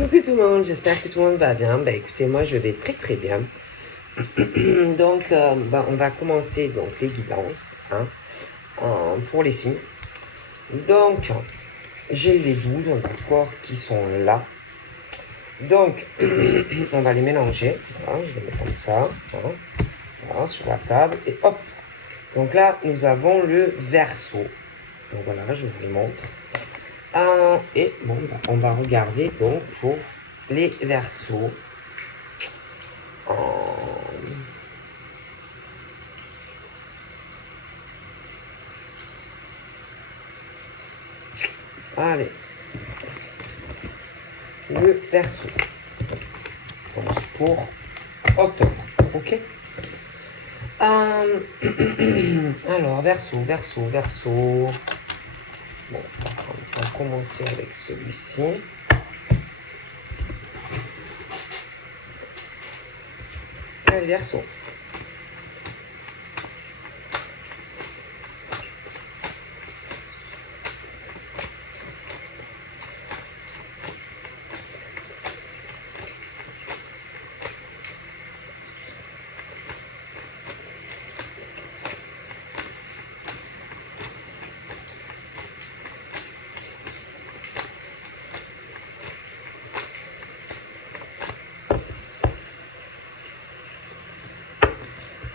Coucou tout le monde, j'espère que tout le monde va bien. Écoutez, moi je vais très très bien. Donc on va commencer donc les guidances pour les signes. Donc j'ai les 12, d'accord, qui sont là. Donc on va les mélanger. Voilà, je les mets comme ça, voilà, sur la table et hop. Donc là nous avons le Verseau. Donc voilà, je vous le montre. Et bon, on va regarder donc pour les Verseaux. Allez, le Verseau. Donc pour octobre, ok. Alors, Verseau. Bon, on va commencer avec celui-ci. Allez, Verseau.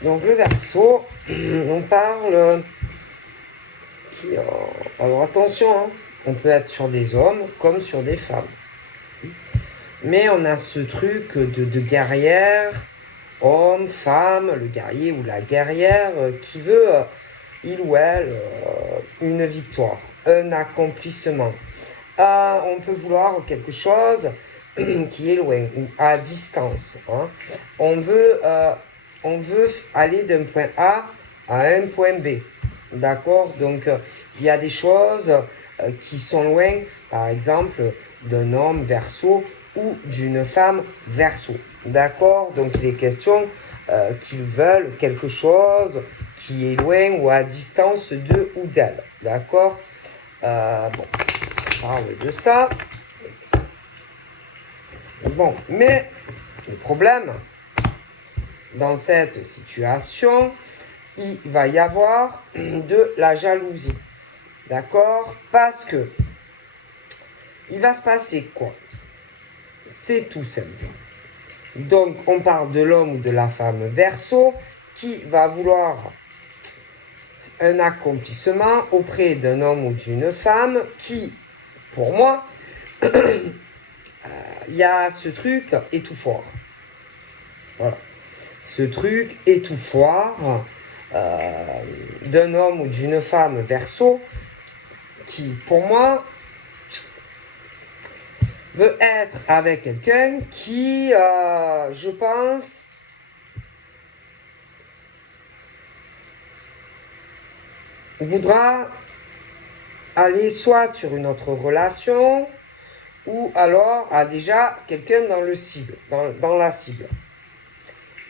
Donc le Verseau, on parle alors attention, hein, on peut être sur des hommes comme sur des femmes. Mais on a ce truc de guerrière, homme, femme, le guerrier ou la guerrière qui veut, il ou elle, une victoire, un accomplissement. On peut vouloir quelque chose qui est loin ou à distance. Hein. On veut aller d'un point A à un point B. D'accord. Donc, il y a des choses qui sont loin, par exemple, d'un homme Verseau ou d'une femme Verseau. D'accord. Donc, il est question qu'ils veulent quelque chose qui est loin ou à distance d'eux ou d'elle. D'accord. Bon, on parle de ça. Bon, mais le problème, dans cette situation, il va y avoir de la jalousie. D'accord? Parce que il va se passer quoi? C'est tout simple. Donc, on parle de l'homme ou de la femme Verseau qui va vouloir un accomplissement auprès d'un homme ou d'une femme qui, pour moi, il y a ce truc étouffoir. Voilà. Ce truc étouffoir d'un homme ou d'une femme Verseau qui, pour moi, veut être avec quelqu'un qui, je pense, voudra aller soit sur une autre relation ou alors a déjà quelqu'un dans le cible, dans la cible.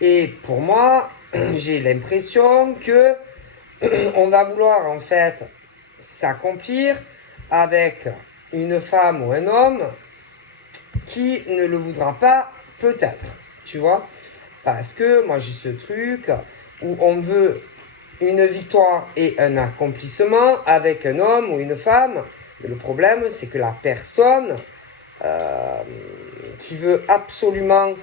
Et pour moi, j'ai l'impression que on va vouloir en fait s'accomplir avec une femme ou un homme qui ne le voudra pas peut-être, tu vois. Parce que moi j'ai ce truc où on veut une victoire et un accomplissement avec un homme ou une femme. Mais le problème c'est que la personne qui veut absolument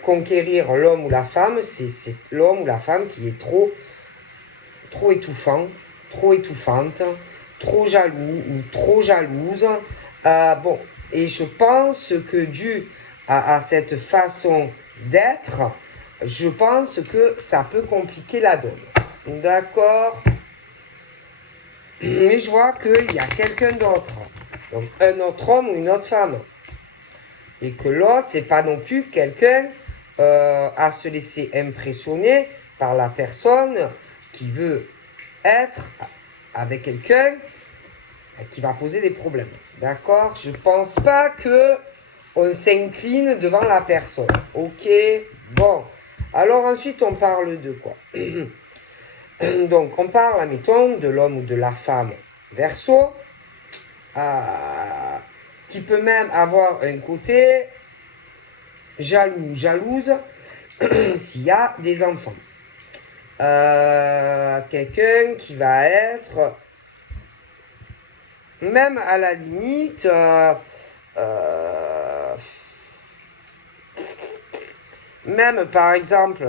conquérir l'homme ou la femme, c'est l'homme ou la femme qui est trop étouffant, trop étouffante, trop jaloux ou trop jalouse. Bon, et je pense que dû à cette façon d'être, je pense que ça peut compliquer la donne. D'accord? Mais je vois qu'il y a quelqu'un d'autre. Donc un autre homme ou une autre femme. Et que l'autre, c'est pas non plus quelqu'un à se laisser impressionner par la personne qui veut être avec quelqu'un qui va poser des problèmes. D'accord? Je pense pas que on s'incline devant la personne. Ok? Bon. Alors ensuite, on parle de quoi? Donc, on parle, admettons, de l'homme ou de la femme Verseau, qui peut même avoir un côté jaloux, jalouse, s'il y a des enfants. Quelqu'un qui va être, même à la limite, même par exemple,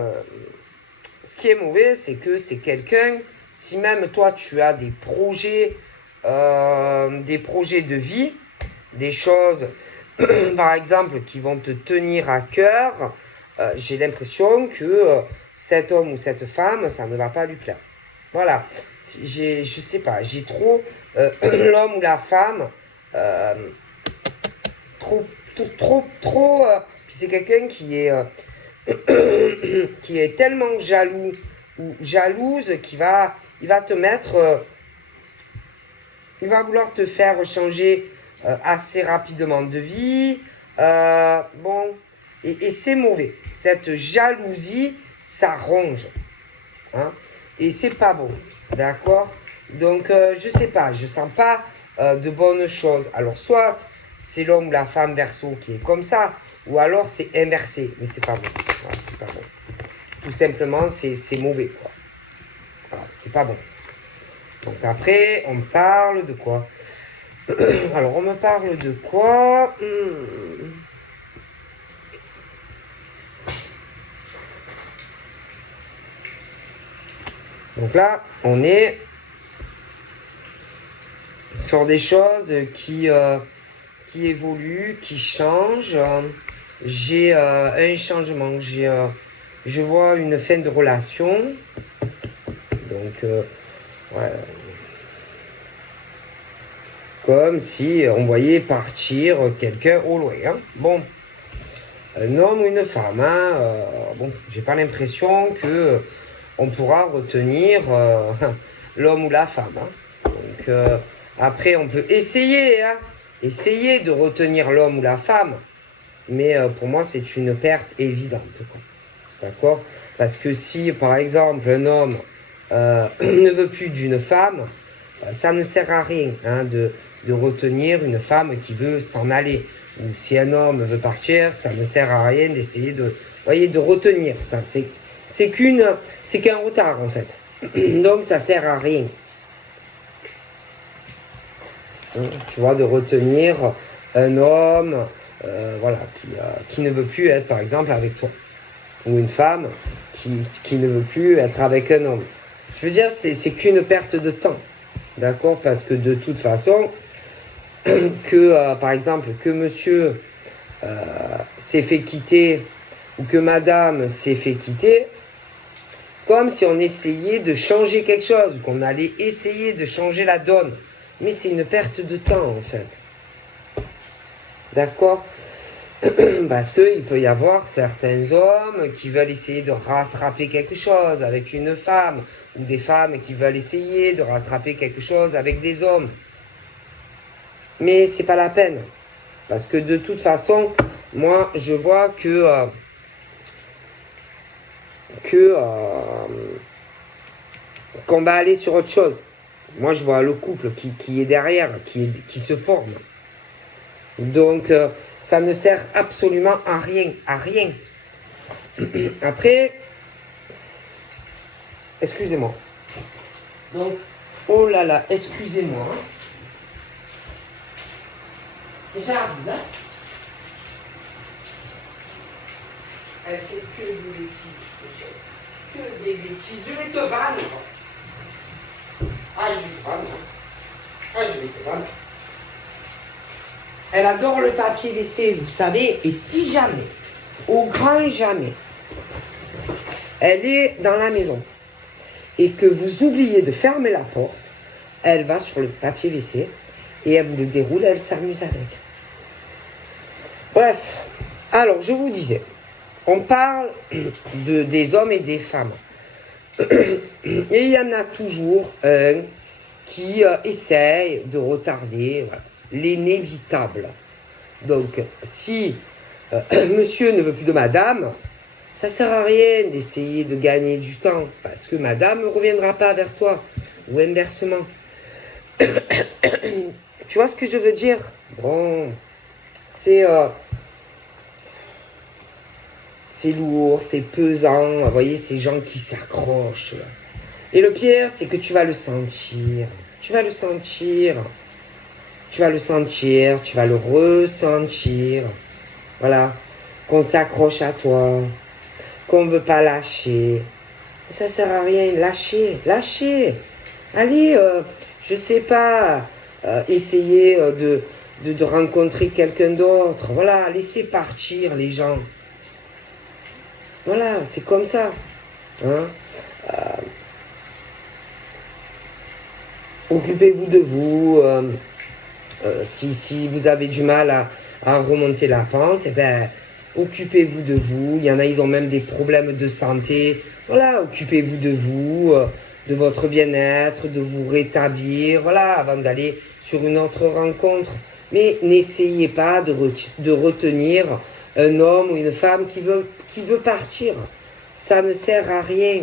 ce qui est mauvais, c'est que c'est quelqu'un, si même toi tu as des projets de vie, des choses, par exemple, qui vont te tenir à cœur, j'ai l'impression que cet homme ou cette femme, ça ne va pas lui plaire. Voilà, je sais pas, j'ai trop l'homme ou la femme, trop, puis c'est quelqu'un qui est tellement jaloux ou jalouse il va te mettre, il va vouloir te faire changer assez rapidement de vie. Bon, et c'est mauvais. Cette jalousie, ça ronge. Hein, et c'est pas bon. D'accord. Donc, je sais pas, je sens pas de bonnes choses. Alors, soit c'est l'homme ou la femme verso qui est comme ça, ou alors c'est inversé. Mais c'est pas bon. Voilà, c'est pas bon. Tout simplement, c'est mauvais, quoi. Voilà, c'est pas bon. Donc après, on parle de quoi? Alors, on me parle de quoi? Donc là, on est sur des choses qui évoluent, qui changent. J'ai un changement. Je vois une fin de relation. Donc, ouais. Comme si on voyait partir quelqu'un au loin. Hein. Bon, un homme ou une femme. Hein, bon, j'ai pas l'impression que on pourra retenir l'homme ou la femme. Hein. Donc, après, on peut essayer, hein, essayer de retenir l'homme ou la femme. Mais pour moi, c'est une perte évidente. D'accord? Parce que si, par exemple, un homme ne veut plus d'une femme, ça ne sert à rien hein, de retenir une femme qui veut s'en aller. Ou si un homme veut partir, ça ne sert à rien d'essayer de retenir. Ça, c'est qu'un retard en fait. Donc ça sert à rien. Tu vois, de retenir un homme, voilà, qui ne veut plus être par exemple avec toi. Ou une femme qui ne veut plus être avec un homme. Je veux dire, c'est qu'une perte de temps. D'accord? Parce que de toute façon, que par exemple, que monsieur s'est fait quitter ou que madame s'est fait quitter, comme si on essayait de changer quelque chose, qu'on allait essayer de changer la donne. Mais c'est une perte de temps en fait. D'accord? Parce qu'il peut y avoir certains hommes qui veulent essayer de rattraper quelque chose avec une femme, ou des femmes qui veulent essayer de rattraper quelque chose avec des hommes. Mais c'est pas la peine. Parce que de toute façon, moi, je vois qu'on va aller sur autre chose. Moi, je vois le couple qui est derrière, qui se forme. Donc, ça ne sert absolument à rien. Après, excusez-moi. Donc, oh là là, excusez-moi. J'arrive. Elle fait que des bêtises. Que des bêtises. Je vais te vendre. Ah, je vais te vendre. Elle adore le papier WC, vous savez. Et si jamais, au grand jamais, elle est dans la maison et que vous oubliez de fermer la porte, elle va sur le papier WC et elle vous le déroule et elle s'amuse avec. Bref, alors je vous disais, on parle des hommes et des femmes. Et il y en a toujours un qui essaye de retarder l'inévitable. Donc, si monsieur ne veut plus de madame, ça ne sert à rien d'essayer de gagner du temps, parce que madame ne reviendra pas vers toi, ou inversement. Tu vois ce que je veux dire? Bon, c'est lourd, c'est pesant. Vous voyez, ces gens qui s'accrochent. Et le pire, c'est que tu vas le sentir. Tu vas le sentir. Tu vas le sentir, tu vas le ressentir. Voilà. Qu'on s'accroche à toi. Qu'on ne veut pas lâcher. Ça ne sert à rien. Lâchez. Lâchez. Allez, je ne sais pas, essayer de rencontrer quelqu'un d'autre. Voilà, laissez partir les gens. Voilà, c'est comme ça. Hein. Occupez-vous de vous. Si vous avez du mal à remonter la pente, eh ben, occupez-vous de vous. Il y en a, ils ont même des problèmes de santé. Voilà, occupez-vous de vous, de votre bien-être, de vous rétablir, voilà, avant d'aller sur une autre rencontre. Mais n'essayez pas de retenir un homme ou une femme qui veut partir. Ça ne sert à rien.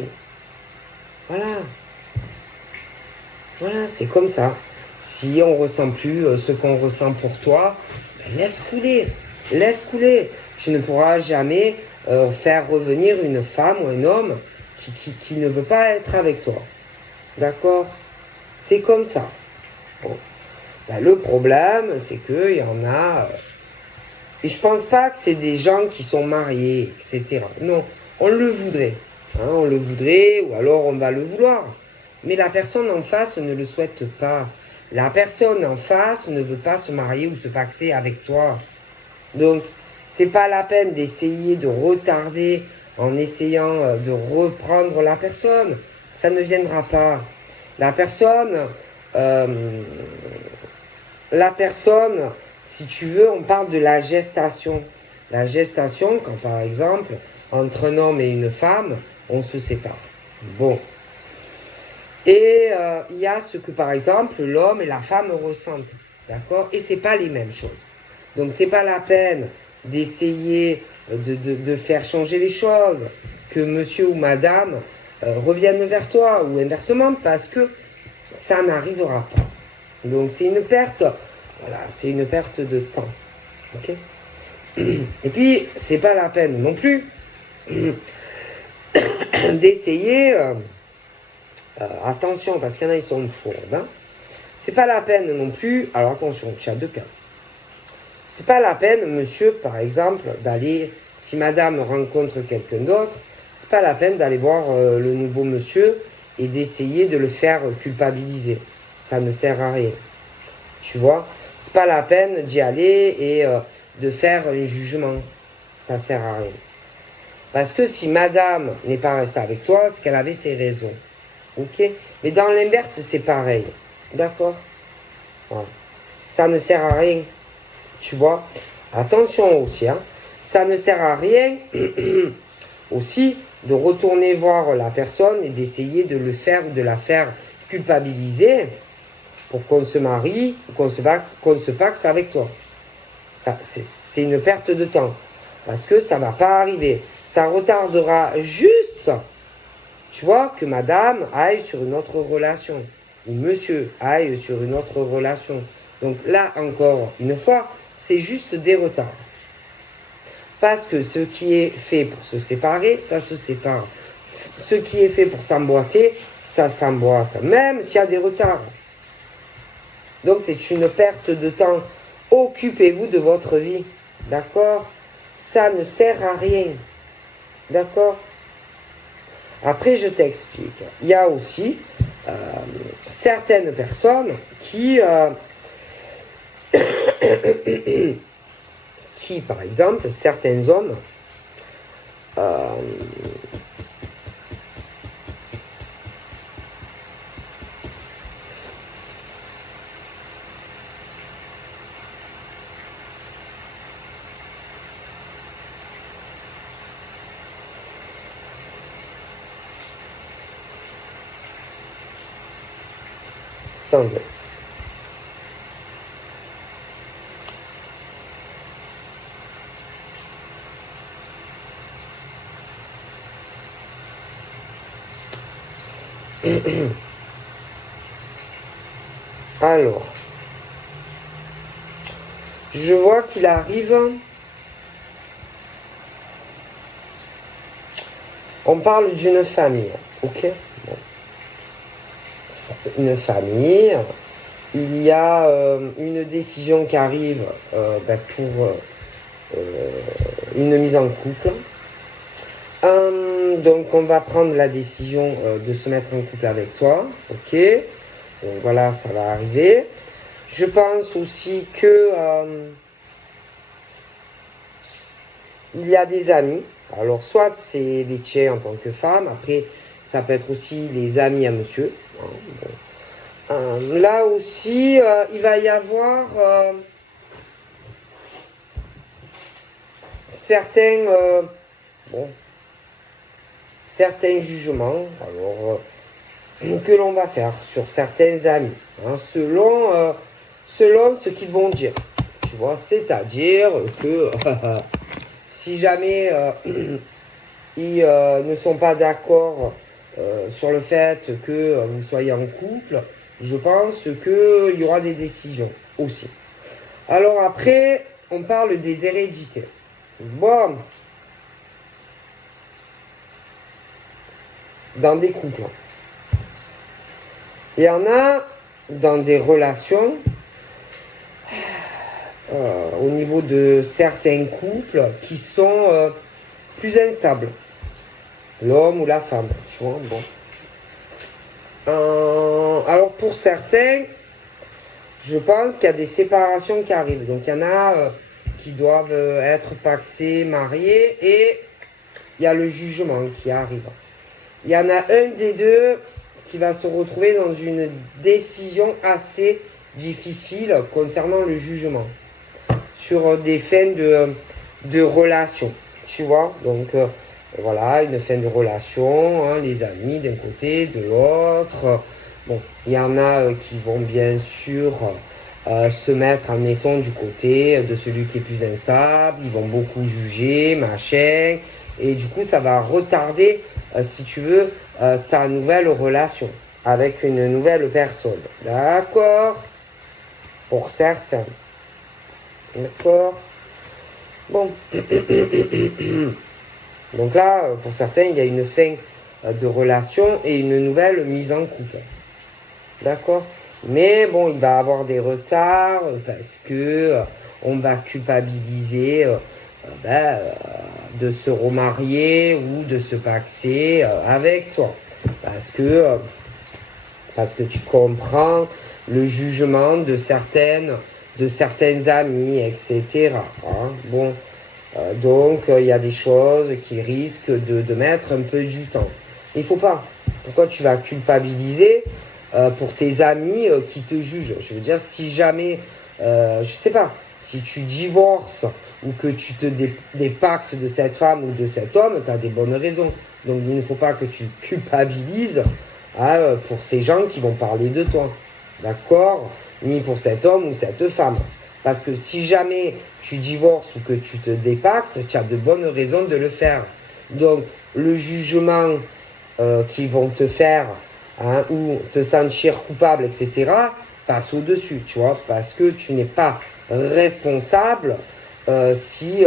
Voilà. Voilà, c'est comme ça. Si on ne ressent plus ce qu'on ressent pour toi, ben laisse couler. Laisse couler. Tu ne pourras jamais faire revenir une femme ou un homme qui ne veut pas être avec toi. D'accord? C'est comme ça. Bon. Ben, le problème, c'est qu'il y en a... et je ne pense pas que c'est des gens qui sont mariés, etc. Non, on le voudrait. Hein, on le voudrait, ou alors on va le vouloir. Mais la personne en face ne le souhaite pas. La personne en face ne veut pas se marier ou se paxer avec toi. Donc, c'est pas la peine d'essayer de retarder en essayant de reprendre la personne. Ça ne viendra pas. La personne, si tu veux, on parle de la gestation. La gestation, quand par exemple, entre un homme et une femme, on se sépare. Bon. Et il y a ce que, par exemple, l'homme et la femme ressentent. D'accord? Et ce n'est pas les mêmes choses. Donc, ce n'est pas la peine d'essayer de faire changer les choses, que monsieur ou madame reviennent vers toi, ou inversement, parce que ça n'arrivera pas. Donc, c'est une perte, voilà, c'est une perte de temps. Ok? Et puis, ce n'est pas la peine non plus d'essayer... attention, parce qu'il y en a, ils sont fourbes. Hein. C'est pas la peine non plus. Alors attention, tu as deux cas. C'est pas la peine, monsieur, par exemple, d'aller, si madame rencontre quelqu'un d'autre, c'est pas la peine d'aller voir le nouveau monsieur et d'essayer de le faire culpabiliser. Ça ne sert à rien. Tu vois? C'est pas la peine d'y aller et de faire un jugement. Ça sert à rien. Parce que si madame n'est pas restée avec toi, c'est qu'elle avait ses raisons. Ok? Mais dans l'inverse, c'est pareil. D'accord? Voilà. Ça ne sert à rien. Tu vois? Attention aussi, hein. Ça ne sert à rien aussi de retourner voir la personne et d'essayer de de la faire culpabiliser pour qu'on se marie ou qu'on se paxe avec toi. C'est une perte de temps. Parce que ça ne va pas arriver. Ça retardera juste, tu vois, que madame aille sur une autre relation. Ou monsieur aille sur une autre relation. Donc là, encore une fois, c'est juste des retards. Parce que ce qui est fait pour se séparer, ça se sépare. Ce qui est fait pour s'emboîter, ça s'emboîte. Même s'il y a des retards. Donc c'est une perte de temps. Occupez-vous de votre vie. D'accord? Ça ne sert à rien. D'accord? Après, je t'explique. Il y a aussi certaines personnes qui, par exemple, certains hommes, attendez. Alors, Je vois qu'il arrive. On parle d'une famille, ok? Bon. Une famille. Il y a une décision qui arrive pour une mise en couple. Donc on va prendre la décision de se mettre en couple avec toi, ok? Donc voilà, ça va arriver. Je pense aussi que il y a des amis. Alors, soit c'est les tiens en tant que femme, après, ça peut être aussi les amis à monsieur. Là aussi, il va y avoir certains, certains jugements que l'on va faire sur certains amis, hein, selon ce qu'ils vont dire. Tu vois, c'est-à-dire que si jamais ils ne sont pas d'accord sur le fait que vous soyez en couple, je pense qu'il y aura des décisions aussi. Alors après, on parle des hérédités. Bon, dans des couples. Il y en a dans des relations, au niveau de certains couples qui sont plus instables. L'homme ou la femme, tu vois, bon. Alors pour certains, je pense qu'il y a des séparations qui arrivent. Donc il y en a qui doivent être pacsés, mariés, et il y a le jugement qui arrive. Il y en a un des deux qui va se retrouver dans une décision assez difficile concernant le jugement sur des fins de relation, tu vois. Donc voilà, une fin de relation, hein, les amis d'un côté, de l'autre. Bon, il y en a qui vont bien sûr se mettre, admettons, du côté de celui qui est plus instable. Ils vont beaucoup juger, machin. Et du coup, ça va retarder, si tu veux, ta nouvelle relation avec une nouvelle personne. D'accord? Pour certains. D'accord? Bon. Donc là, pour certains, il y a une fin de relation et une nouvelle mise en couple. D'accord? Mais bon, il va y avoir des retards parce que on va culpabiliser de se remarier ou de se paxer avec toi. Parce que tu comprends le jugement de certains amis, etc. Hein? Bon. Donc, il y a des choses qui risquent de mettre un peu du temps. Il ne faut pas. Pourquoi tu vas culpabiliser pour tes amis qui te jugent? Je veux dire, si jamais, je ne sais pas, si tu divorces ou que tu te dépaxes de cette femme ou de cet homme, tu as des bonnes raisons. Donc, il ne faut pas que tu culpabilises pour ces gens qui vont parler de toi. D'accord? Ni pour cet homme ou cette femme. Parce que si jamais tu divorces ou que tu te dépaxes, tu as de bonnes raisons de le faire. Donc, le jugement qu'ils vont te faire, hein, ou te sentir coupable, etc., passe au-dessus, tu vois, parce que tu n'es pas responsable si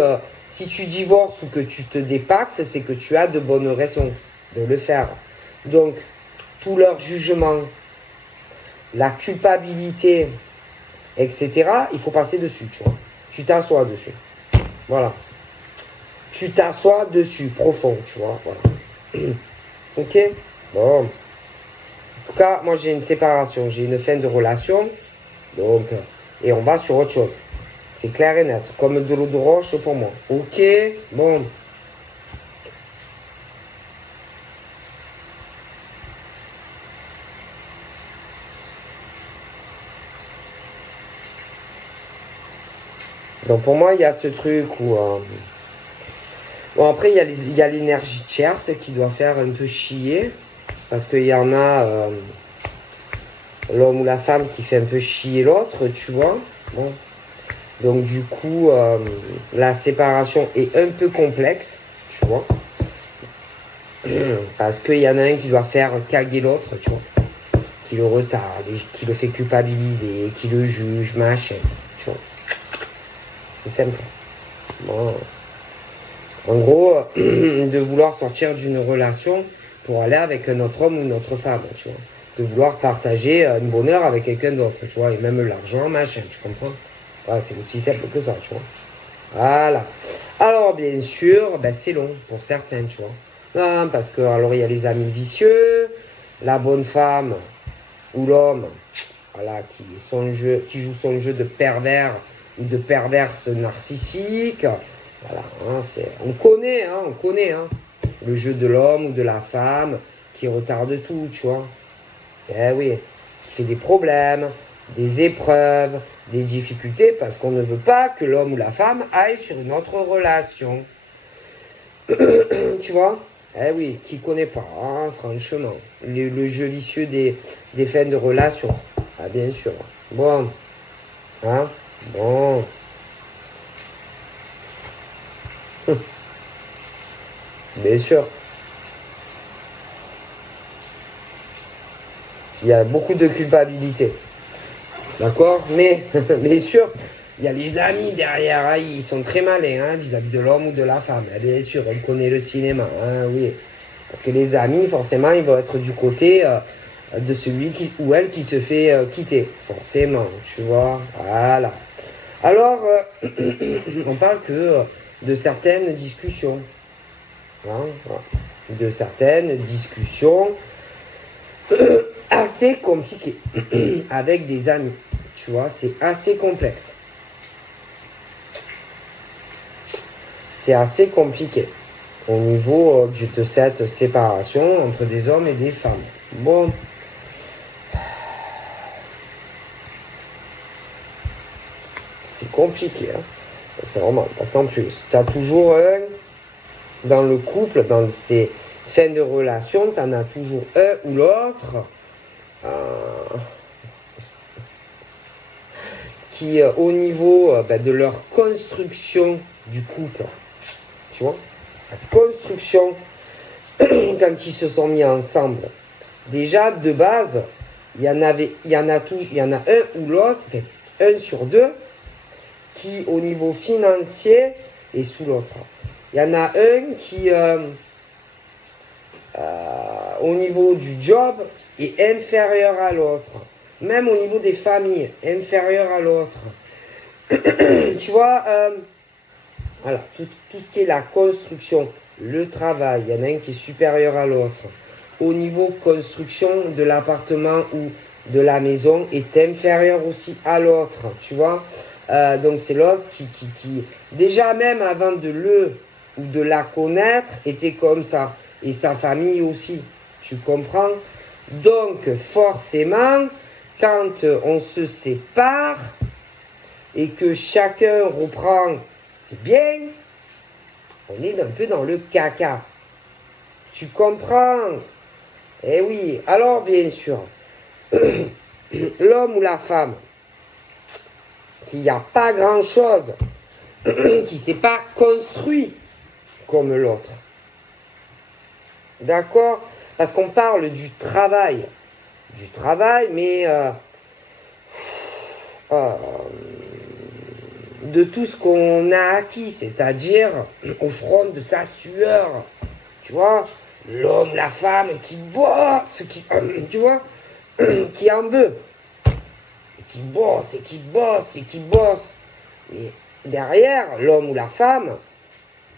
tu divorces ou que tu te dépaxes, c'est que tu as de bonnes raisons de le faire. Donc, tout leur jugement, la culpabilité, etc., il faut passer dessus, tu vois. Tu t'assois dessus. Voilà. Tu t'assois dessus, profond, tu vois. Voilà. Ok? Bon. En tout cas, moi, j'ai une séparation. J'ai une fin de relation. Donc, et on va sur autre chose. C'est clair et net. Comme de l'eau de roche pour moi. Ok? Bon. Donc, pour moi, il y a ce truc où... Bon, après, il y a l'énergie tierce qui doit faire un peu chier. Parce qu'il y en a... l'homme ou la femme qui fait un peu chier l'autre, tu vois. Bon. Donc du coup, la séparation est un peu complexe, tu vois. Parce qu'il y en a un qui doit faire caguer l'autre, tu vois. Qui le retarde, qui le fait culpabiliser, qui le juge, machin, tu vois. C'est simple. Bon. En gros, de vouloir sortir d'une relation pour aller avec un autre homme ou une autre femme, tu vois. De vouloir partager un bonheur avec quelqu'un d'autre, tu vois. Et même l'argent, machin, tu comprends? Ouais, c'est aussi simple que ça, tu vois. Voilà. Alors, bien sûr, ben, c'est long pour certains, tu vois. Non, parce que, alors, il y a les amis vicieux, la bonne femme ou l'homme, voilà, qui joue son jeu de pervers ou de perverse narcissique. Voilà, hein, on connaît, hein, le jeu de l'homme ou de la femme qui retarde tout, tu vois. Eh oui, qui fait des problèmes, des épreuves, des difficultés, parce qu'on ne veut pas que l'homme ou la femme aille sur une autre relation. Tu vois? Eh oui, qui connaît pas, hein, franchement. Le jeu vicieux des fins de relation. Ah, bien sûr. Bon. Hein? Bon. Bien sûr. Il y a beaucoup de culpabilité. D'accord? Mais, bien sûr, il y a les amis derrière. Hein, ils sont très malins hein, vis-à-vis de l'homme ou de la femme. Et bien sûr, on connaît le cinéma. Hein, oui. Parce que les amis, forcément, ils vont être du côté de celui ou elle qui se fait quitter. Forcément, tu vois. Voilà. Alors, on parle que de certaines discussions. Hein, voilà. De certaines discussions assez compliquées avec des amis. Tu vois, c'est assez complexe. C'est assez compliqué au niveau de cette séparation entre des hommes et des femmes. Bon. C'est compliqué, hein. C'est vraiment. Parce qu'en plus, tu as toujours un. Dans le couple, dans ces fins de relation, tu en as toujours un ou l'autre qui, au niveau de leur construction du couple, tu vois, la construction, quand ils se sont mis ensemble, déjà de base, il y en a un ou l'autre, enfin, un sur deux, qui au niveau financier est sous l'autre. Il y en a un qui, au niveau du job, est inférieur à l'autre. Même au niveau des familles, inférieur à l'autre. Tu vois, voilà, tout ce qui est la construction, le travail, il y en a un qui est supérieur à l'autre. Au niveau construction de l'appartement ou de la maison est inférieur aussi à l'autre, tu vois. Donc c'est l'autre qui, déjà même avant de le ou de la connaître, était comme ça. Et sa famille aussi, tu comprends? Donc forcément, quand on se sépare et que chacun reprend ses biens, on est un peu dans le caca. Tu comprends? Eh oui, alors bien sûr, l'homme ou la femme qui n'a pas grand-chose, qui ne s'est pas construit comme l'autre. D'accord? Parce qu'on parle du travail. Du travail, mais de tout ce qu'on a acquis, c'est-à-dire au front de sa sueur. Tu vois? L'homme, la femme qui bosse, tu vois? Qui en veut. Et qui bosse, et qui bosse, et qui bosse. Mais derrière, l'homme ou la femme,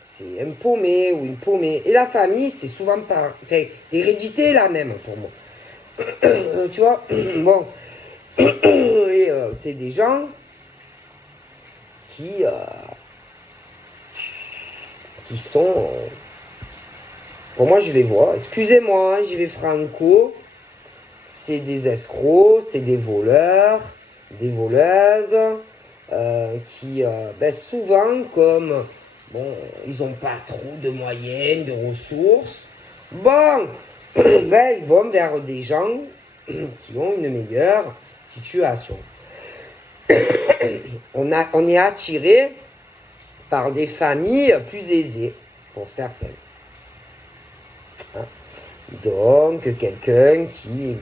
c'est un paumé ou une paumée. Et la famille, c'est souvent pas... Enfin, l'hérédité est la même pour moi. Tu vois? Bon. Et c'est des gens qui sont... pour moi, je les vois. Excusez-moi, hein, j'y vais franco. C'est des escrocs, c'est des voleurs, des voleuses, qui, souvent, comme bon, ils n'ont pas trop de moyens, de ressources, bon, ils vont vers des gens qui ont une meilleure situation. On est attiré par des familles plus aisées, pour certaines. Hein? Donc, quelqu'un qui...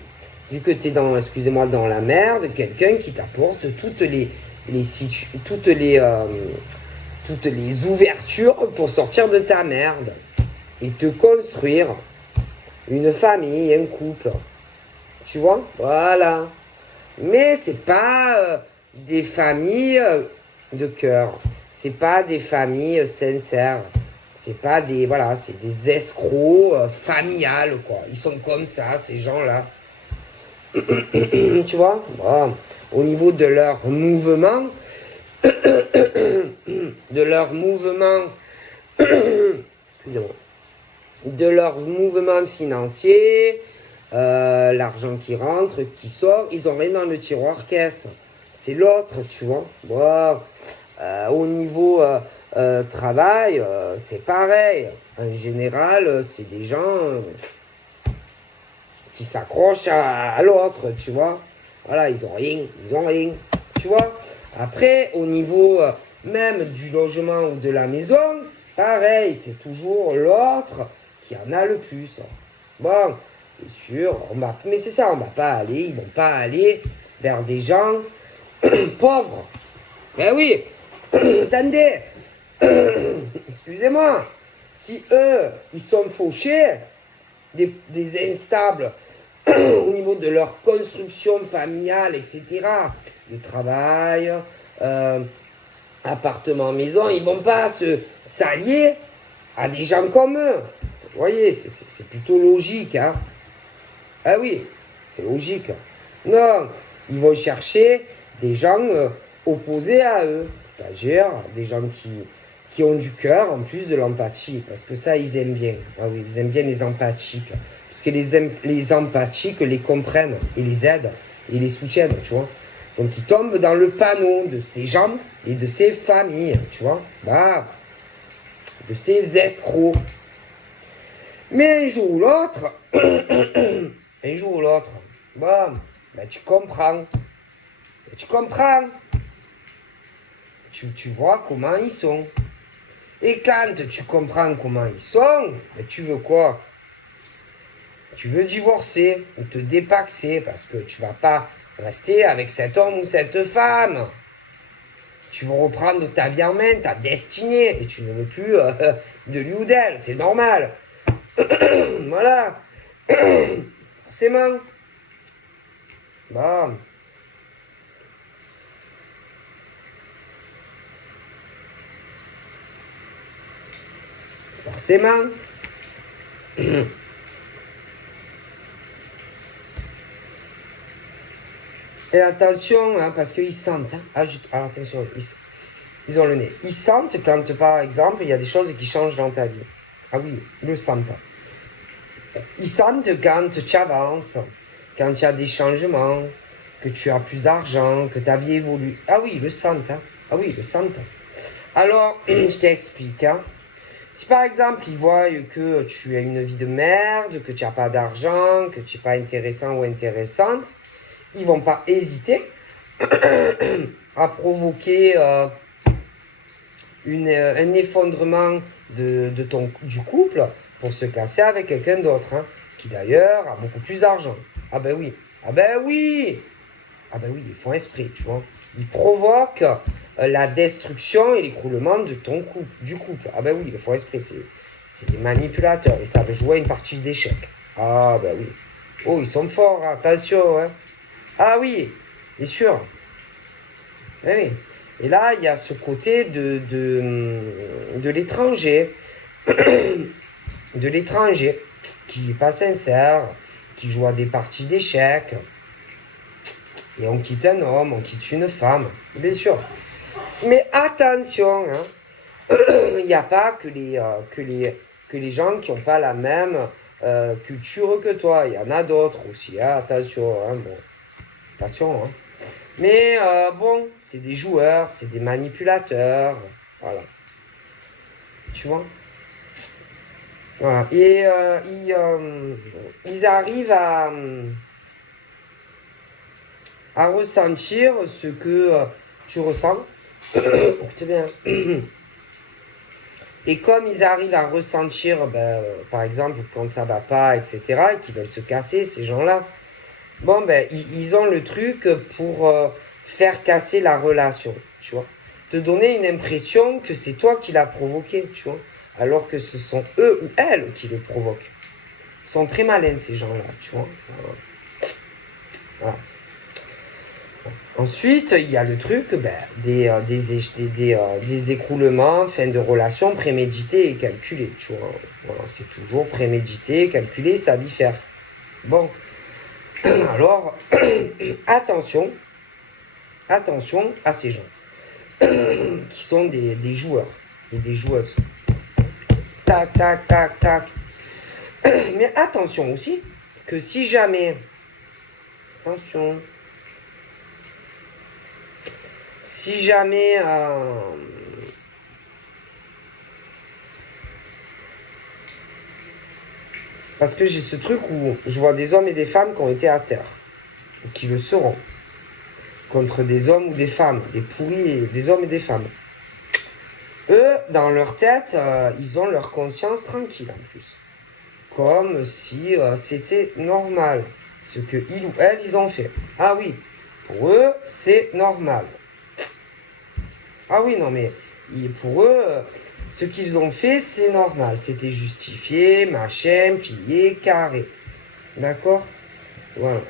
vu que tu es dans la merde, quelqu'un qui t'apporte toutes les toutes les ouvertures pour sortir de ta merde et te construire une famille, un couple. Tu vois? Voilà. Mais c'est pas des familles de cœur. C'est pas des familles sincères. C'est pas des... Voilà, c'est des escrocs familiales, quoi. Ils sont comme ça, ces gens-là. Tu vois? Voilà. Au niveau de leur mouvement, de leur mouvement, excusez-moi, de leur mouvement financier, l'argent qui rentre, qui sort, ils ont rien dans le tiroir caisse. C'est l'autre, tu vois. Wow. Au niveau travail, c'est pareil. En général, c'est des gens qui s'accrochent à l'autre, tu vois. Voilà, ils ont rien, tu vois. Après, au niveau même du logement ou de la maison, pareil, c'est toujours l'autre qui en a le plus. Bon, c'est sûr, mais c'est ça, ils vont pas aller vers des gens pauvres. Ben oui, attendez, excusez-moi, si eux, ils sont fauchés, des instables au niveau de leur construction familiale, etc., le travail, appartement, maison, ils vont pas s'allier à des gens comme eux. Vous voyez, c'est plutôt logique, hein. Ah oui, c'est logique. Non, ils vont chercher des gens opposés à eux, c'est-à-dire des gens qui ont du cœur en plus de l'empathie, parce que ça, ils aiment bien. Ah oui, ils aiment bien les empathiques, parce que les empathiques les comprennent et les aident et les soutiennent, tu vois. Donc ils tombent dans le panneau de ces gens et de ces familles, tu vois. Bah, de ces escrocs. Mais un jour ou l'autre, bon, ben tu comprends. Tu vois comment ils sont. Et quand tu comprends comment ils sont, ben tu veux quoi? Tu veux divorcer ou te dépaxer parce que tu vas pas rester avec cet homme ou cette femme. Tu veux reprendre ta vie en main, ta destinée, et tu ne veux plus de lui ou d'elle. C'est normal. Voilà. Forcément. Bon. Forcément. Et attention, hein, parce qu'ils sentent. Hein. Attention, ils ont le nez. Ils sentent quand, par exemple, il y a des choses qui changent dans ta vie. Ah oui, ils le sentent. Ils sentent quand tu avances, quand tu as des changements, que tu as plus d'argent, que ta vie évolue. Ah oui, ils le sentent. Hein. Ah oui, ils le sentent. Alors, je t'explique. Hein. Si par exemple, ils voient que tu as une vie de merde, que tu n'as pas d'argent, que tu n'es pas intéressant ou intéressante, ils vont pas hésiter à provoquer un effondrement du couple pour se casser avec quelqu'un d'autre, hein, qui d'ailleurs a beaucoup plus d'argent. Ah ben oui, ah ben oui, ah ben oui, ils font esprit, tu vois. Ils provoquent la destruction et l'écroulement de du couple. Ah ben oui, ils font esprit, c'est des manipulateurs, ils savent jouer une partie d'échecs. Ah ben oui. Oh, ils sont forts, hein, attention, hein. Ah oui, bien sûr. Oui. Et là, il y a ce côté de l'étranger, de l'étranger, qui n'est pas sincère, qui joue à des parties d'échecs. Et on quitte un homme, on quitte une femme, bien sûr. Mais attention, hein, il n'y a pas que les gens qui n'ont pas la même culture que toi. Il y en a d'autres aussi, hein, attention, hein, bon. Attention, hein. Mais bon, c'est des joueurs, c'est des manipulateurs, voilà. Tu vois? Voilà. Et ils arrivent à ressentir ce que tu ressens. Écoutez bien. Et comme ils arrivent à ressentir, par exemple, quand ça va pas, etc., et qu'ils veulent se casser, ces gens-là, bon, ben, ils ont le truc pour faire casser la relation, tu vois. Te donner une impression que c'est toi qui l'as provoqué, tu vois. Alors que ce sont eux ou elles qui le provoquent. Ils sont très malins, ces gens-là, tu vois. Voilà. Ensuite, il y a le truc des écroulements, fin de relation prémédités et calculés, tu vois. Voilà, c'est toujours prémédité, calculé, ça diffère. Bon, alors, attention à ces gens qui sont des joueurs et des joueuses. Tac, tac, tac, tac. Mais attention aussi que si jamais... Attention... Si jamais... parce que j'ai ce truc où je vois des hommes et des femmes qui ont été à terre. Ou qui le seront. Contre des hommes ou des femmes. Des pourris, des hommes et des femmes. Eux, dans leur tête, ils ont leur conscience tranquille en plus. Comme si c'était normal. Ce que ils ou elles, ils ont fait. Ah oui, pour eux, c'est normal. Ah oui, non mais pour eux, ce qu'ils ont fait, c'est normal. C'était justifié, machin, pillé, carré. D'accord? Voilà.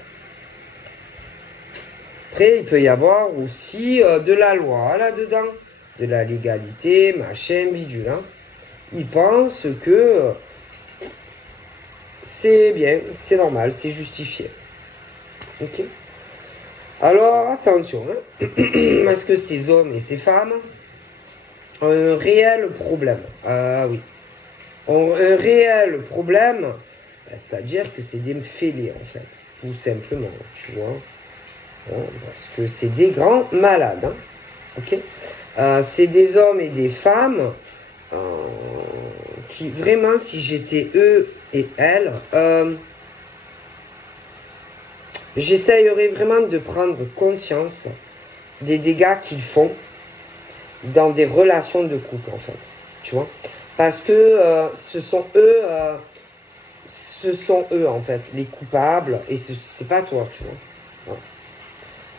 Après, il peut y avoir aussi de la loi là-dedans. De la légalité, machin, bidule. Hein. Ils pensent que c'est bien, c'est normal, c'est justifié. Ok? Alors, attention. Hein. Est-ce que ces hommes et ces femmes ont un réel problème? Ah oui. Ont un réel problème, c'est-à-dire que c'est des fêlés, en fait. Tout simplement, tu vois. Bon, parce que c'est des grands malades. Hein. Ok? C'est des hommes et des femmes qui, vraiment, si j'étais eux et elles, j'essayerais vraiment de prendre conscience des dégâts qu'ils font dans des relations de couple, en fait. Tu vois? Parce que ce sont eux, en fait, les coupables, et c'est pas toi, tu vois. Ouais.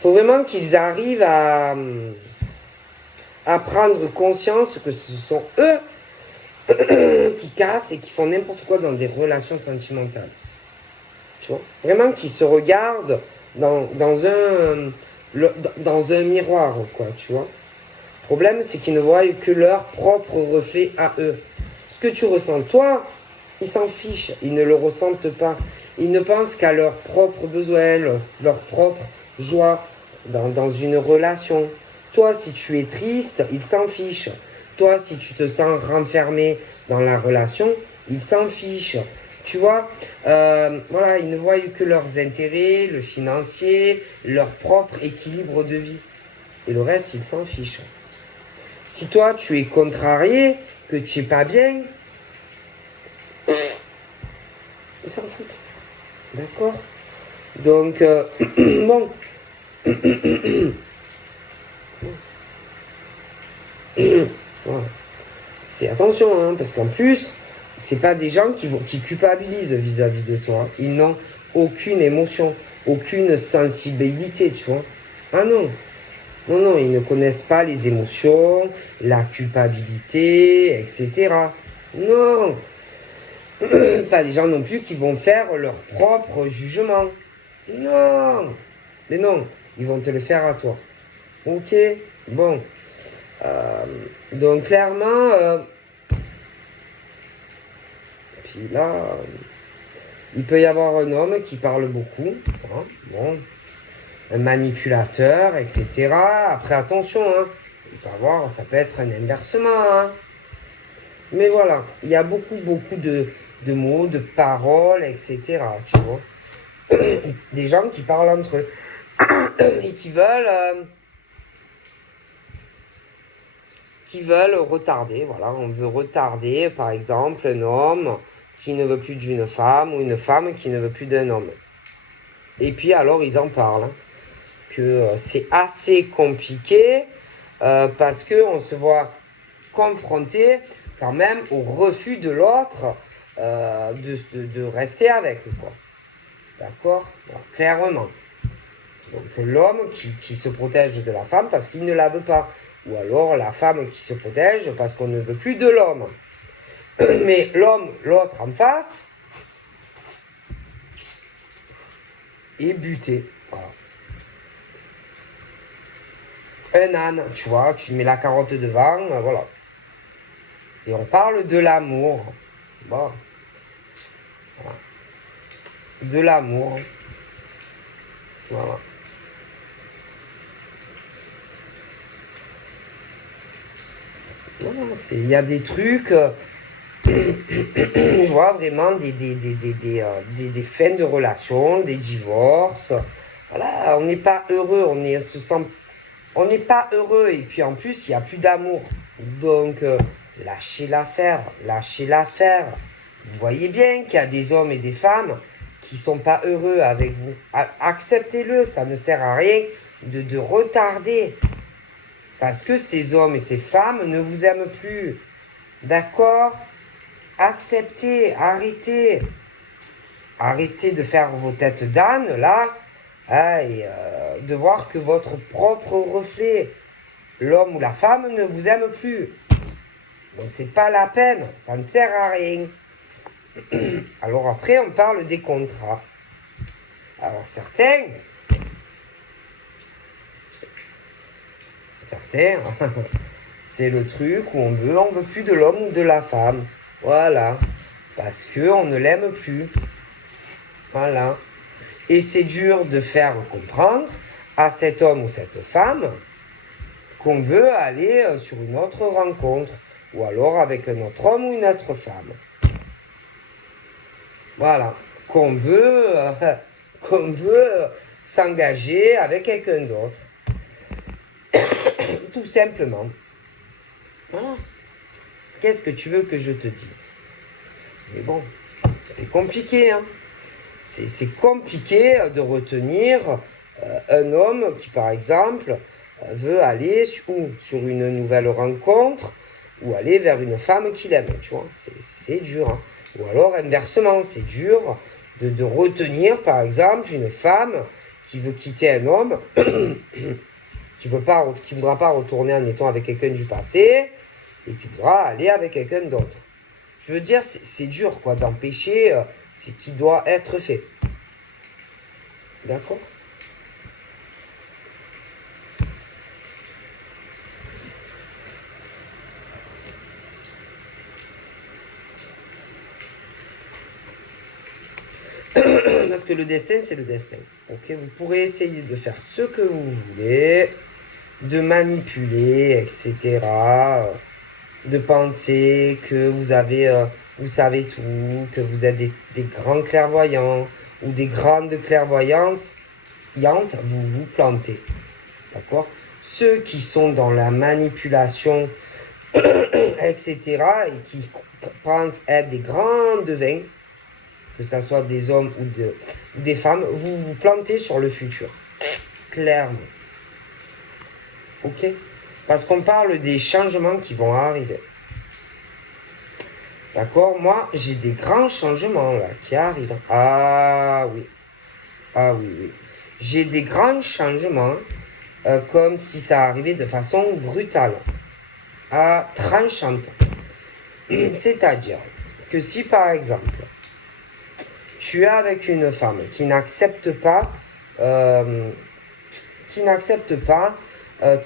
Faut vraiment qu'ils arrivent à prendre conscience que ce sont eux qui cassent et qui font n'importe quoi dans des relations sentimentales. Tu vois? Vraiment qu'ils se regardent dans un miroir, quoi, tu vois. Le problème, c'est qu'ils ne voient que leur propre reflet à eux. Ce que tu ressens, toi, ils s'en fichent, ils ne le ressentent pas. Ils ne pensent qu'à leurs propres besoins, leur propre joie dans une relation. Toi, si tu es triste, ils s'en fichent. Toi, si tu te sens renfermé dans la relation, ils s'en fichent. Tu vois, voilà, ils ne voient que leurs intérêts, le financier, leur propre équilibre de vie. Et le reste, ils s'en fichent. Si toi, tu es contrarié, que tu n'es pas bien, ils s'en foutent. D'accord? Donc, bon. Voilà. C'est attention, hein, parce qu'en plus, c'est pas des gens qui culpabilisent vis-à-vis de toi. Ils n'ont aucune émotion, aucune sensibilité, tu vois. Ah non. Non, non, ils ne connaissent pas les émotions, la culpabilité, etc. Non. C'est pas des gens non plus qui vont faire leur propre jugement. Non. Mais non, ils vont te le faire à toi. Ok? Bon. Donc clairement, puis là, il peut y avoir un homme qui parle beaucoup, hein, bon, un manipulateur, etc. Après, attention, hein, il peut avoir, ça peut être un inversement. Hein. Mais voilà, il y a beaucoup de mots, de paroles, etc. Tu vois. Des gens qui parlent entre eux et qui veulent retarder. Voilà, on veut retarder, par exemple, un homme qui ne veut plus d'une femme ou une femme qui ne veut plus d'un homme. Et puis alors, ils en parlent. Hein, que c'est assez compliqué parce qu'on se voit confronté quand même au refus de l'autre de rester avec, quoi. D'accord? Voilà, clairement. Donc l'homme qui se protège de la femme parce qu'il ne la veut pas. Ou alors la femme qui se protège parce qu'on ne veut plus de l'homme. Mais l'homme, l'autre en face, est buté. Voilà. Un âne, tu vois, tu mets la carotte devant, voilà. Et on parle de l'amour. Bon. Voilà. De l'amour. Voilà. Il y a des trucs, je vois vraiment des fins de relation, des divorces. Voilà, on n'est pas heureux, on n'est pas heureux. Et puis en plus, il n'y a plus d'amour. Donc, lâchez l'affaire, lâchez l'affaire. Vous voyez bien qu'il y a des hommes et des femmes qui ne sont pas heureux avec vous. Acceptez-le, ça ne sert à rien de retarder. Parce que ces hommes et ces femmes ne vous aiment plus. D'accord? Acceptez, arrêtez. Arrêtez de faire vos têtes d'âne, là, hein, et de voir que votre propre reflet, l'homme ou la femme, ne vous aime plus. Donc, c'est pas la peine. Ça ne sert à rien. Alors après, on parle des contrats. Alors, certains, c'est le truc où on veut plus de l'homme ou de la femme. Voilà. Parce qu'on ne l'aime plus. Voilà. Et c'est dur de faire comprendre à cet homme ou cette femme qu'on veut aller sur une autre rencontre. Ou alors avec un autre homme ou une autre femme. Voilà. Qu'on veut s'engager avec quelqu'un d'autre. Tout simplement. Voilà. Qu'est-ce que tu veux que je te dise? Mais bon, c'est compliqué, hein. C'est compliqué de retenir un homme qui, par exemple, veut aller sur une nouvelle rencontre ou aller vers une femme qu'il aime, tu vois. C'est dur, hein. Ou alors, inversement, c'est dur de retenir, par exemple, une femme qui veut quitter un homme qui ne voudra pas retourner en étant avec quelqu'un du passé et qui voudra aller avec quelqu'un d'autre. Je veux dire, c'est dur, quoi, d'empêcher ce qui doit être fait. D'accord? Parce que le destin, c'est le destin. Ok, vous pourrez essayer de faire ce que vous voulez, de manipuler, etc. De penser que vous savez tout, que vous êtes des grands clairvoyants ou des grandes clairvoyantes, vous vous plantez. D'accord? Ceux qui sont dans la manipulation, etc., et qui pensent être des grands devins, que ce soit des hommes ou des femmes, vous vous plantez sur le futur. Clairement. Ok? Parce qu'on parle des changements qui vont arriver. D'accord? Moi, j'ai des grands changements là qui arrivent. Ah oui. Ah oui, oui. J'ai des grands changements comme si ça arrivait de façon brutale. Tranchante. C'est-à-dire que si par exemple, tu es avec une femme qui n'accepte pas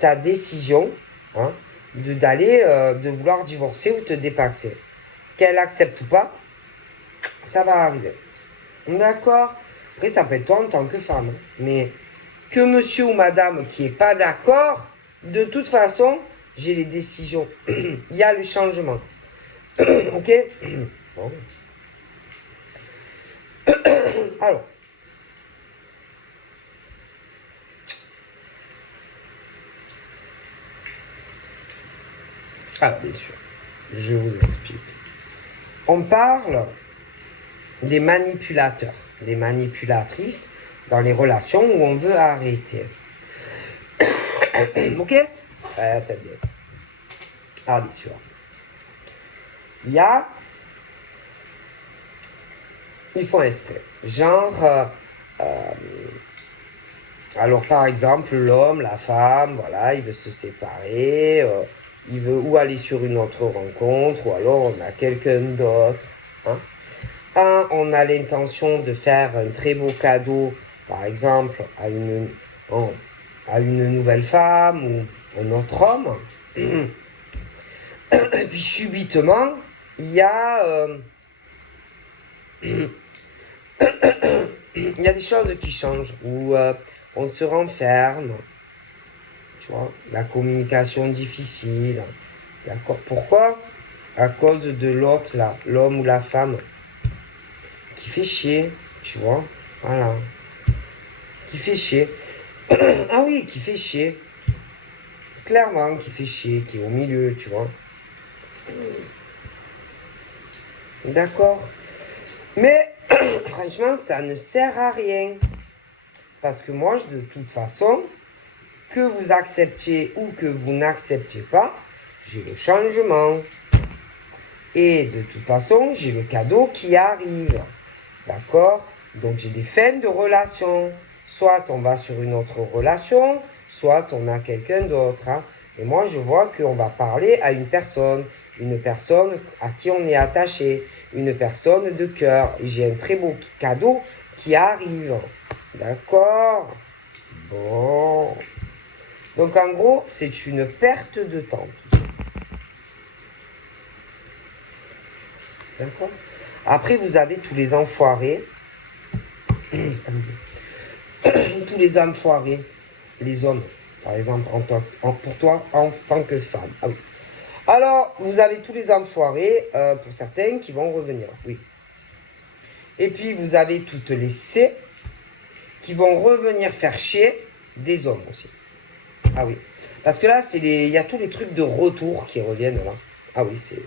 ta décision, hein, de vouloir divorcer ou te dépasser, qu'elle n'accepte pas, ça va arriver. D'accord? Après, ça peut être toi en tant que femme. Hein. Mais que monsieur ou madame qui n'est pas d'accord, de toute façon, j'ai les décisions. Il y a le changement. Ok? Bon. Alors. Alors, bien sûr, je vous explique. On parle des manipulateurs, des manipulatrices dans les relations où on veut arrêter. Ok? T'as bien. Alors, bien sûr. Ils font exprès. Genre, Alors, par exemple, l'homme, la femme, voilà, il veut se séparer, il veut ou aller sur une autre rencontre, ou alors on a quelqu'un d'autre. Hein. On a l'intention de faire un très beau cadeau, par exemple, à une nouvelle femme ou un autre homme. Et puis subitement, il y a, il y a des choses qui changent, où on se renferme, tu vois, la communication difficile. D'accord. Pourquoi? À cause de l'autre, là, l'homme ou la femme, qui fait chier, tu vois. Voilà. Qui fait chier. Ah oui, qui fait chier. Clairement, qui fait chier, qui est au milieu, tu vois. D'accord. Mais, franchement, ça ne sert à rien. Parce que moi, de toute façon, que vous acceptiez ou que vous n'acceptiez pas, j'ai le changement. Et de toute façon, j'ai le cadeau qui arrive. D'accord? Donc j'ai des fins de relation. Soit on va sur une autre relation, soit on a quelqu'un d'autre. Hein. Et moi, je vois qu'on va parler à une personne à qui on est attaché, une personne de cœur. Et j'ai un très beau cadeau qui arrive. D'accord? Bon. Donc en gros, c'est une perte de temps, tout ça. D'accord? Après, vous avez tous les enfoirés. Tous les enfoirés. Les hommes, par exemple, pour toi, en tant que femme. Ah oui. Alors, vous avez tous les enfoirés, pour certains, qui vont revenir. Oui. Et puis, vous avez toutes les C qui vont revenir faire chier des hommes aussi. Ah oui. Parce que là, il y a tous les trucs de retour qui reviennent là. Ah oui, c'est...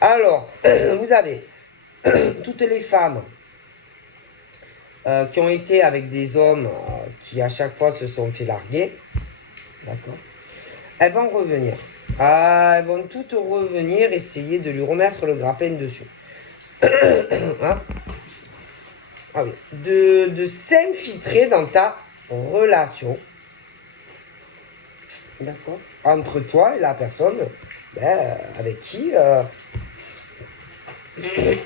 Alors, vous avez toutes les femmes qui ont été avec des hommes qui à chaque fois se sont fait larguer. D'accord. Elles vont revenir. Ah, elles vont toutes revenir essayer de lui remettre le grappin dessus. Hein. Ah oui. De s'infiltrer dans ta relation. D'accord. Entre toi et la personne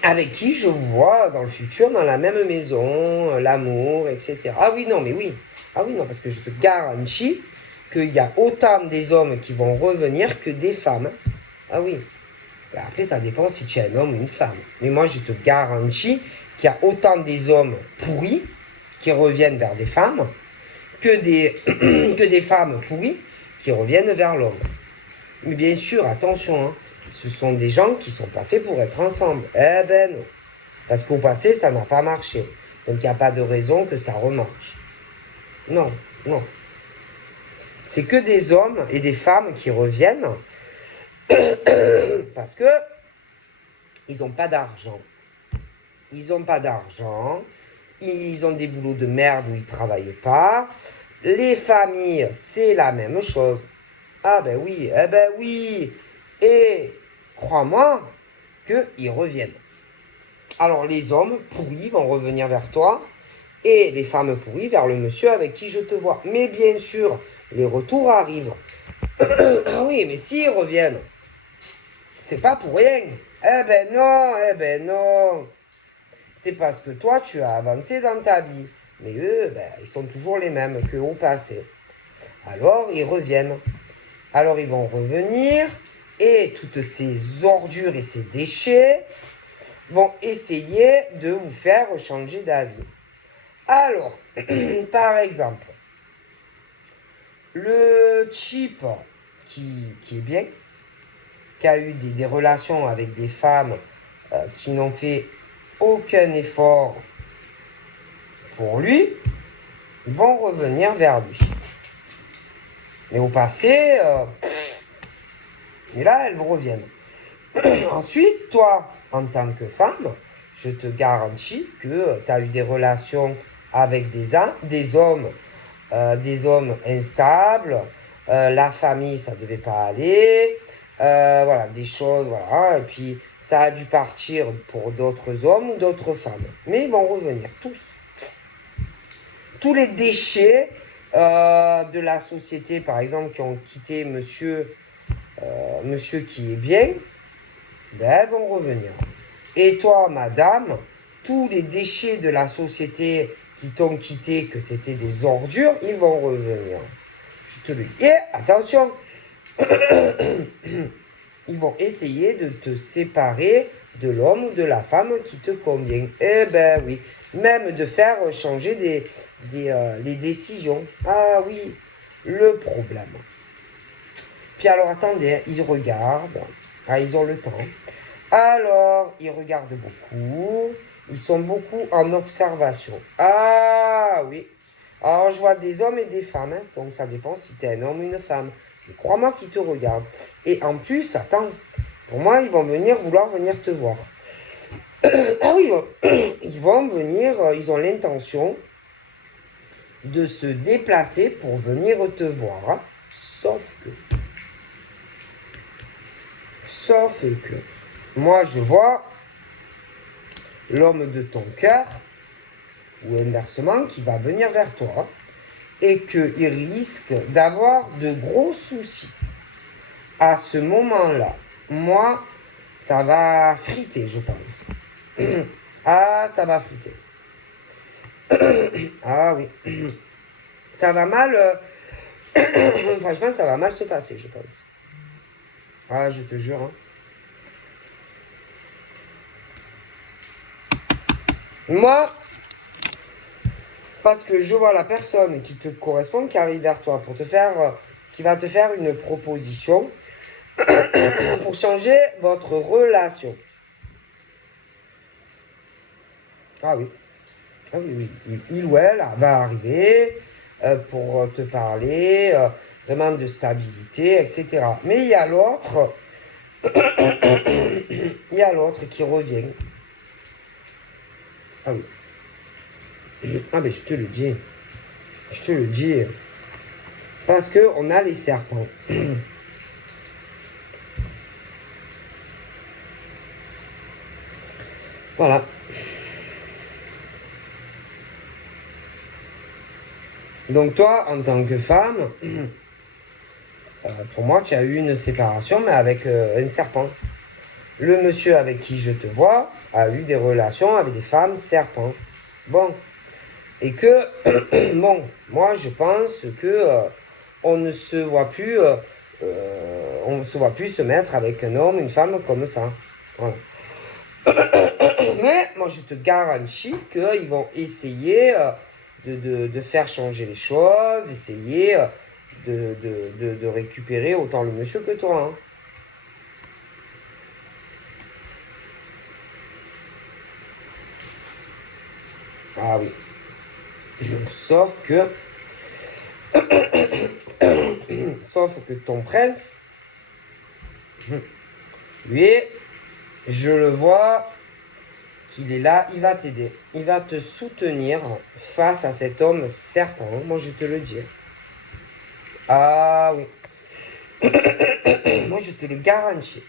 avec qui je vous vois dans le futur, dans la même maison, l'amour, etc. Ah oui, non, mais oui. Ah oui, non, parce que je te garantis qu'il y a autant des hommes qui vont revenir que des femmes. Ah oui. Après, ça dépend si tu es un homme ou une femme. Mais moi, je te garantis qu'il y a autant des hommes pourris qui reviennent vers des femmes que des femmes pourries qui reviennent vers l'homme. Mais bien sûr, attention, hein, ce sont des gens qui ne sont pas faits pour être ensemble. Eh ben non. Parce qu'au passé, ça n'a pas marché. Donc, il n'y a pas de raison que ça remarche. Non, non. C'est que des hommes et des femmes qui reviennent parce que ils n'ont pas d'argent. Ils n'ont pas d'argent. Ils ont des boulots de merde où ils ne travaillent pas. Les familles, c'est la même chose. Ah ben oui, eh ben oui. Et crois-moi qu'ils reviennent. Alors les hommes pourris vont revenir vers toi et les femmes pourries vers le monsieur avec qui je te vois. Mais bien sûr, les retours arrivent. Ah oui, mais s'ils reviennent, c'est pas pour rien. Eh ben non. C'est parce que toi, tu as avancé dans ta vie. Mais eux, ils sont toujours les mêmes qu'au passé. Alors, ils reviennent. Alors, ils vont revenir et toutes ces ordures et ces déchets vont essayer de vous faire changer d'avis. Alors, par exemple, le type qui est bien, qui a eu des relations avec des femmes qui n'ont fait aucun effort pour lui, ils vont revenir vers lui. Mais au passé, mais là, elles reviennent. Ensuite, toi, en tant que femme, je te garantis que tu as eu des relations avec des hommes instables, la famille, ça ne devait pas aller, voilà, des choses, voilà, et puis ça a dû partir pour d'autres hommes ou d'autres femmes. Mais ils vont revenir, tous. Tous les déchets de la société, par exemple, qui ont quitté monsieur qui est bien, ben, elles vont revenir. Et toi, madame, tous les déchets de la société qui t'ont quitté, que c'était des ordures, ils vont revenir. Je te le dis. Et attention, ils vont essayer de te séparer de l'homme ou de la femme qui te convient. Eh ben oui, même de faire changer les décisions. Ah oui, le problème. Puis alors, attendez, ils regardent. Ah, ils ont le temps. Alors, ils regardent beaucoup. Ils sont beaucoup en observation. Ah oui. Alors, je vois des hommes et des femmes. Hein, donc, ça dépend si tu es un homme ou une femme. Mais crois-moi qu'ils te regardent. Et en plus, attends, pour moi, ils vont vouloir venir te voir. Ah oui, ils vont venir, ils ont l'intention de se déplacer pour venir te voir. Hein. Sauf que, moi, je vois l'homme de ton cœur, ou inversement, qui va venir vers toi, et qu'il risque d'avoir de gros soucis. À ce moment-là, moi, ça va friter, je pense. Ah, ça va friter. Ah oui. Ça va mal. Franchement, ça va mal se passer, je pense. Ah, je te jure. Hein. Moi, parce que je vois la personne qui te correspond, qui arrive vers toi pour te faire, qui va te faire une proposition pour changer votre relation. Ah oui. Ah oui, oui. Il ou elle va arriver pour te parler vraiment de stabilité, etc. Mais il y a l'autre, il y a l'autre qui revient. Ah oui. Ah mais je te le dis. Je te le dis. Parce qu'on a les serpents. Voilà. Donc toi, en tant que femme, pour moi, tu as eu une séparation, mais avec un serpent. Le monsieur avec qui je te vois a eu des relations avec des femmes serpents. Bon. Et que, bon, moi je pense que on ne se voit plus, on ne se voit plus se mettre avec un homme, une femme comme ça. Voilà. Mais moi je te garantis qu'ils vont essayer de faire changer les choses, essayer de récupérer autant le monsieur que toi. Hein. Ah oui. Sauf que ton prince, lui, je le vois qu'il est là, il va t'aider. Il va te soutenir face à cet homme serpent. Moi, je te le dis. Ah oui. Moi, je te le garantis.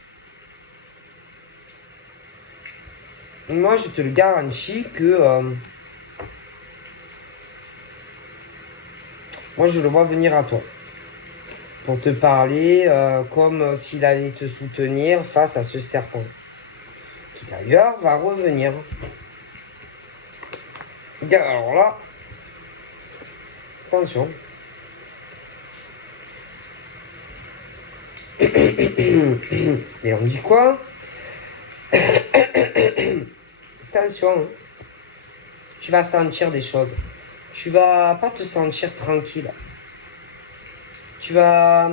Moi, je te le garantis que... moi, je le vois venir à toi. Pour te parler comme s'il allait te soutenir face à ce serpent. Qui d'ailleurs va revenir. Alors là, attention. Et on dit quoi? Attention. Hein. Tu vas sentir des choses. Tu vas pas te sentir tranquille. Tu vas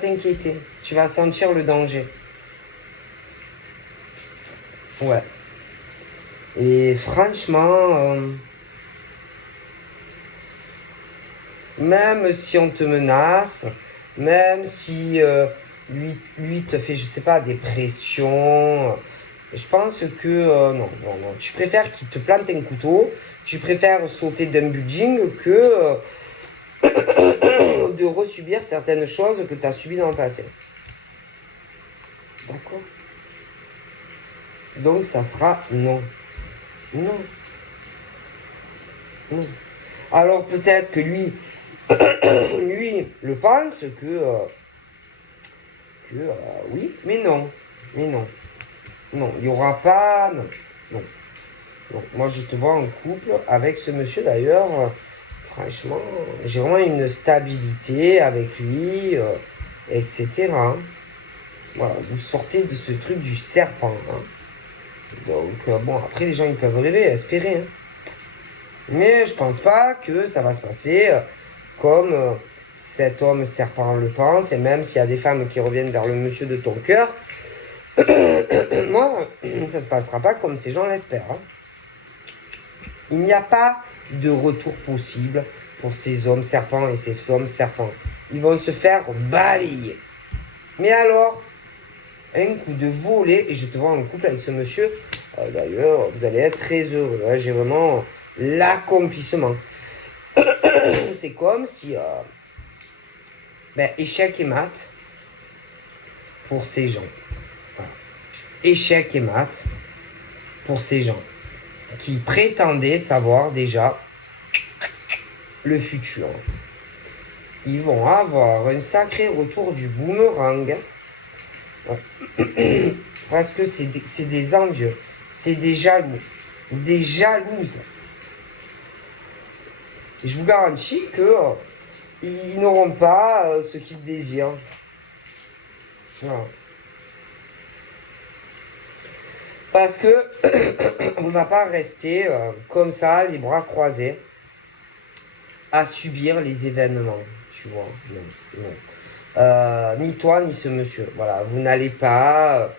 t'inquiéter. Tu vas sentir le danger. Ouais. Et franchement, même si on te menace, même si lui te fait, je sais pas, des pressions, je pense que non. Tu préfères qu'il te plante un couteau, tu préfères sauter d'un building que de resubir certaines choses que tu as subies dans le passé. D'accord? Donc ça sera non. Non. Non. Alors peut-être que lui, lui, le pense oui, mais non. Mais non. Non, il n'y aura pas... Non, non. Non. Moi, je te vois en couple avec ce monsieur, d'ailleurs. Franchement, j'ai vraiment une stabilité avec lui, etc. Voilà, vous sortez de ce truc du serpent. Hein. Donc, bon, après, les gens, ils peuvent rêver, espérer. Hein. Mais je pense pas que ça va se passer comme cet homme serpent le pense. Et même s'il y a des femmes qui reviennent vers le monsieur de ton cœur, moi, ça se passera pas comme ces gens l'espèrent. Hein. Il n'y a pas de retour possible pour ces hommes serpents et ces hommes serpents. Ils vont se faire balayer. Mais alors, un coup de volet, et je te vois en couple avec ce monsieur, d'ailleurs, vous allez être très heureux. Hein, j'ai vraiment l'accomplissement. C'est comme si échec et maths pour ces gens. Voilà. Échec et maths pour ces gens qui prétendaient savoir déjà le futur. Ils vont avoir un sacré retour du boomerang. Ouais. Parce que c'est des envieux. C'est des jaloux. Des jalouses. Et je vous garantis que ils n'auront pas ce qu'ils désirent. Voilà. Parce que on ne va pas rester comme ça, les bras croisés, à subir les événements, tu vois. Non, non. Ni toi, ni ce monsieur. Voilà, vous n'allez pas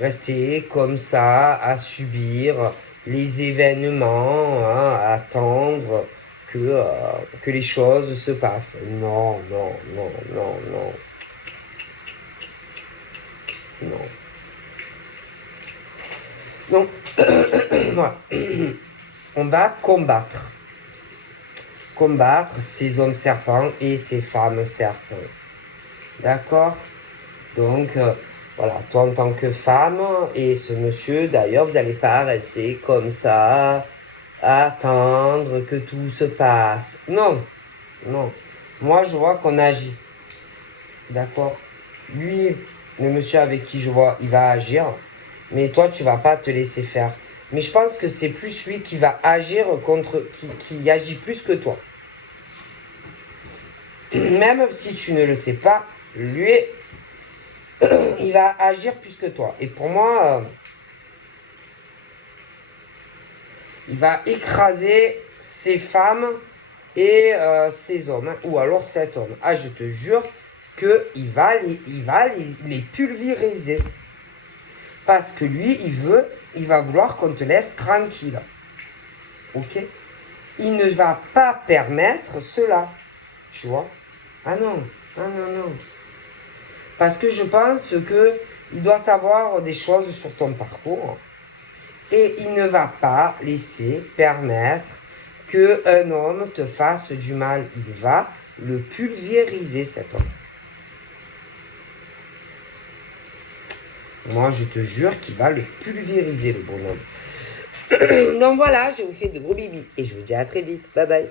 rester comme ça, à subir les événements, hein, à attendre que les choses se passent. Non, non, non, non, non. Non. Donc, voilà. On va combattre. Combattre ces hommes serpents et ces femmes serpents. D'accord? Donc, voilà, toi en tant que femme et ce monsieur, d'ailleurs, vous n'allez pas rester comme ça, attendre que tout se passe. Non, non. Moi, je vois qu'on agit. D'accord? Lui, le monsieur avec qui je vois, il va agir. Mais toi, tu vas pas te laisser faire. Mais je pense que c'est plus lui qui va agir qui agit plus que toi. Même si tu ne le sais pas, lui, il va agir plus que toi. Et pour moi, il va écraser ces femmes et ces hommes. Hein, ou alors cet homme. Ah, je te jure qu'il va les pulvériser. Parce que lui, il va vouloir qu'on te laisse tranquille. Ok? Il ne va pas permettre cela. Tu vois? Ah non, ah non, non. Parce que je pense qu'il doit savoir des choses sur ton parcours. Et il ne va pas permettre qu'un homme te fasse du mal. Il va le pulvériser, cet homme. Moi, je te jure qu'il va le pulvériser, le bonhomme. Donc voilà, je vous fais de gros bibis. Et je vous dis à très vite. Bye bye.